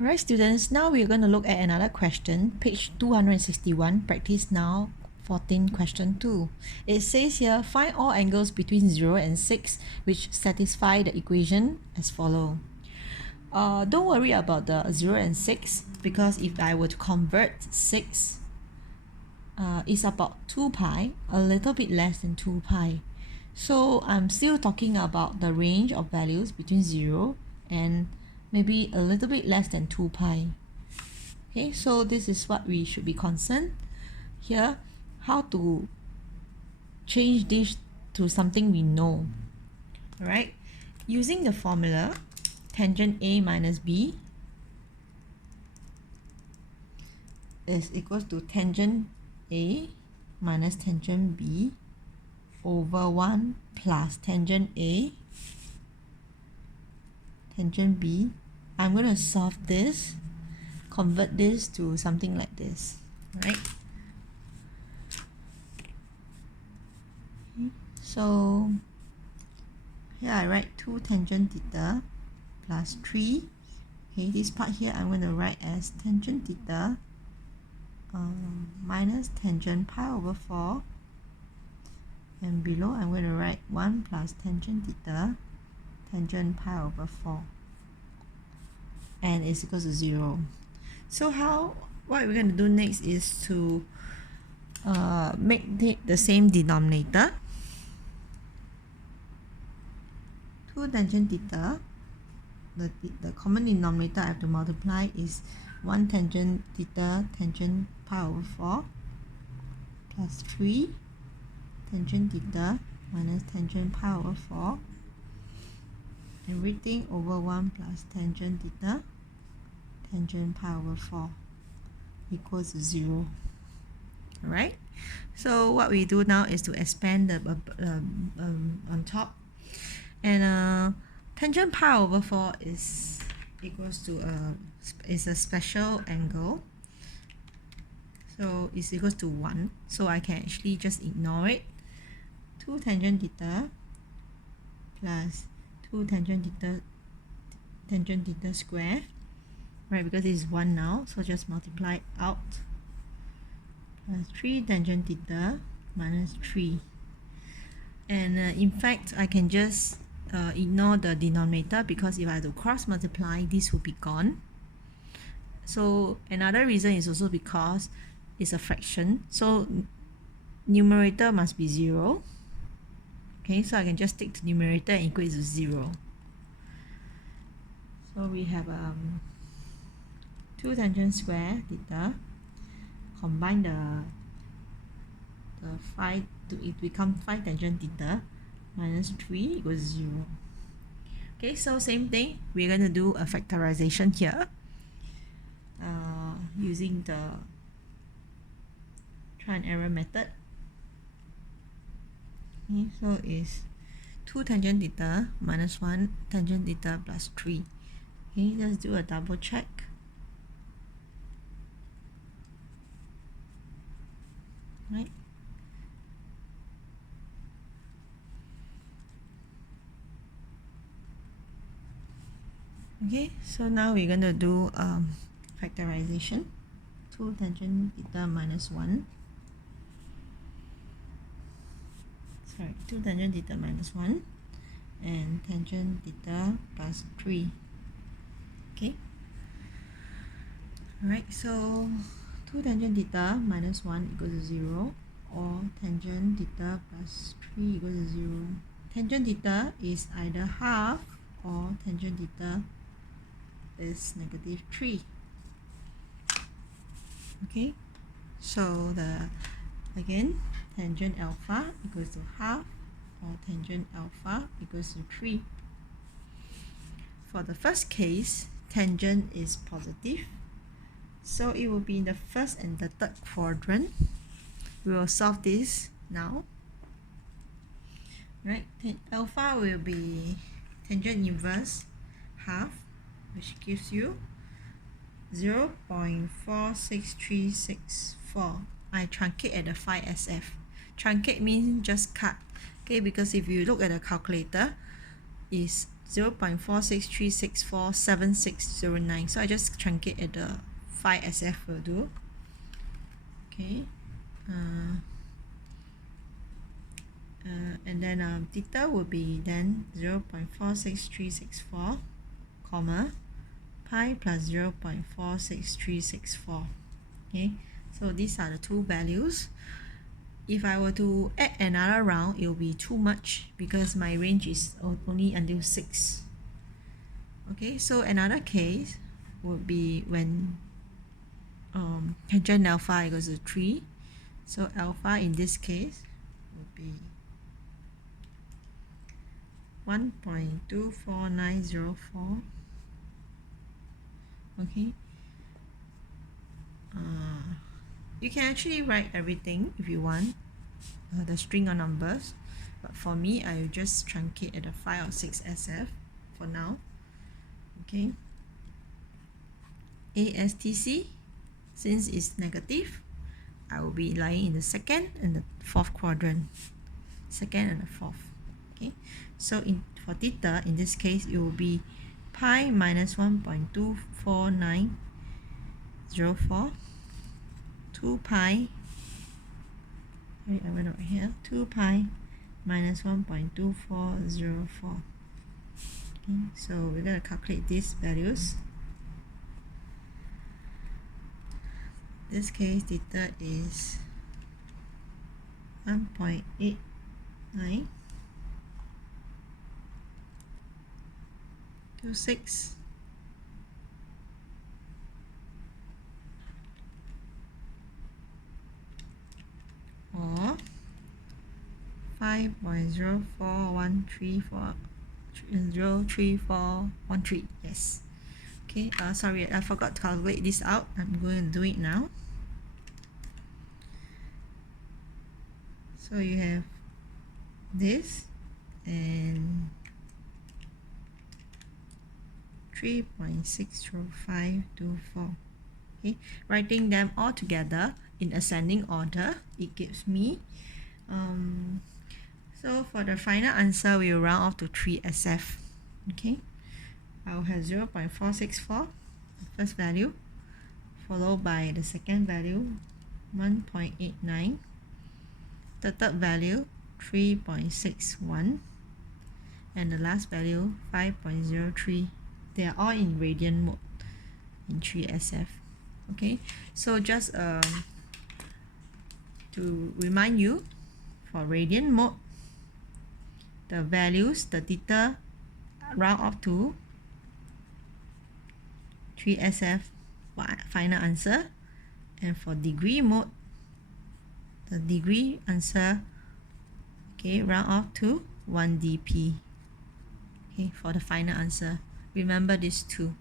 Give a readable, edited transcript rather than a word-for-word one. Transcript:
Alright students, now we're going to look at another question, page 261, practice now 14 question 2. It says here, find all angles between 0 and 6 which satisfy the equation as follow. Don't worry about the 0 and 6 because if I were to convert 6, it's about 2 pi, a little bit less than 2 pi. So I'm still talking about the range of values between 0 and maybe a little bit less than 2 pi. Okay, so this is what we should be concerned here, how to change this to something we know. Alright, using the formula tangent A minus B is equals to tangent A minus tangent B over 1 plus tangent A tangent B. I'm going to solve this, convert this to something like this, right? Okay. So here I write 2 tangent theta plus 3. Okay, this part here I'm going to write as tangent theta minus tangent pi over 4, and below I'm going to write 1 plus tangent theta tangent pi over 4, and it's equals to 0. So what we're going to do next is to make the same denominator. 2 tangent theta, the common denominator I have to multiply is 1 tangent theta tangent pi over 4 plus 3 tangent theta minus tangent pi over 4, everything over 1 plus tangent theta tangent pi over 4 equals to 0. Alright, so what we do now is to expand the on top, and tangent pi over 4 is equals to is a special angle, so it's equals to 1, so I can actually just ignore it. 2 tangent theta plus 2 tangent theta square, right, because this is 1 now, so just multiply it out, plus 3 tangent theta minus 3, and in fact I can just ignore the denominator because if I have to cross multiply, this will be gone. So another reason is also because it's a fraction, so numerator must be 0. Okay, so I can just take the numerator and equate to 0. So we have 2 tangent square theta, combine the 5 to it become 5 tangent theta minus 3 equals 0. Okay, so same thing, we're going to do a factorization here using the try and error method. Okay, so it's 2 tangent theta minus 1 tangent theta plus 3. Okay, let's do a double check. Right. Okay, so now we're going to do factorization. 2 tangent theta minus 1. Sorry, 2 tangent theta minus 1 and tangent theta plus 3. Okay. Alright, so 2 tangent theta minus 1 equals to 0, or tangent theta plus 3 equals to 0. Tangent theta is either half or tangent theta is negative 3. Okay, so again tangent alpha equals to half or tangent alpha equals to 3. For the first case, tangent is positive, so it will be in the first and the third quadrant. We will solve this now. Right, alpha will be tangent inverse half, which gives you 0.46364. I truncate at the 5SF. Truncate means just cut. Okay, because if you look at the calculator, is 0.463647609. So I just truncate at the 5 SF will do. Okay. And then theta will be then 0.46364, comma, pi plus 0.46364. Okay, so these are the two values. If I were to add another round, it will be too much because my range is only until 6. Okay, so another case would be when tangent alpha equals to 3. So alpha in this case would be 1.24904. Okay. You can actually write everything if you want, the string of numbers, but for me I will just truncate at the 5 or 6 SF for now. Okay. ASTC, since it's negative, I will be lying in the second and the fourth quadrant. Second and the fourth. Okay. So for theta, in this case, it will be pi minus 1.24904, 2 pi, I went over here, 2 pi minus 1.2404. Okay, so we're going to calculate these values. In this case, theta is 1.89 26 or 5.0413403413. Yes. Okay, sorry, I forgot to calculate this out. I'm going to do it now. So you have this and 3.60524. Okay, writing them all together in ascending order, it gives me so for the final answer, we will round off to 3 SF. Okay, I'll have 0.464, the first value, followed by the second value, 1.89, the third value, 3.61, and the last value, 5.03. They are all in radian mode in 3 SF. Okay, so just to remind you, for radian mode, the values, the theta, round off to 3 SF for final answer, and for degree mode, the degree answer, okay, round off to 1 dp. Okay, for the final answer. Remember these two.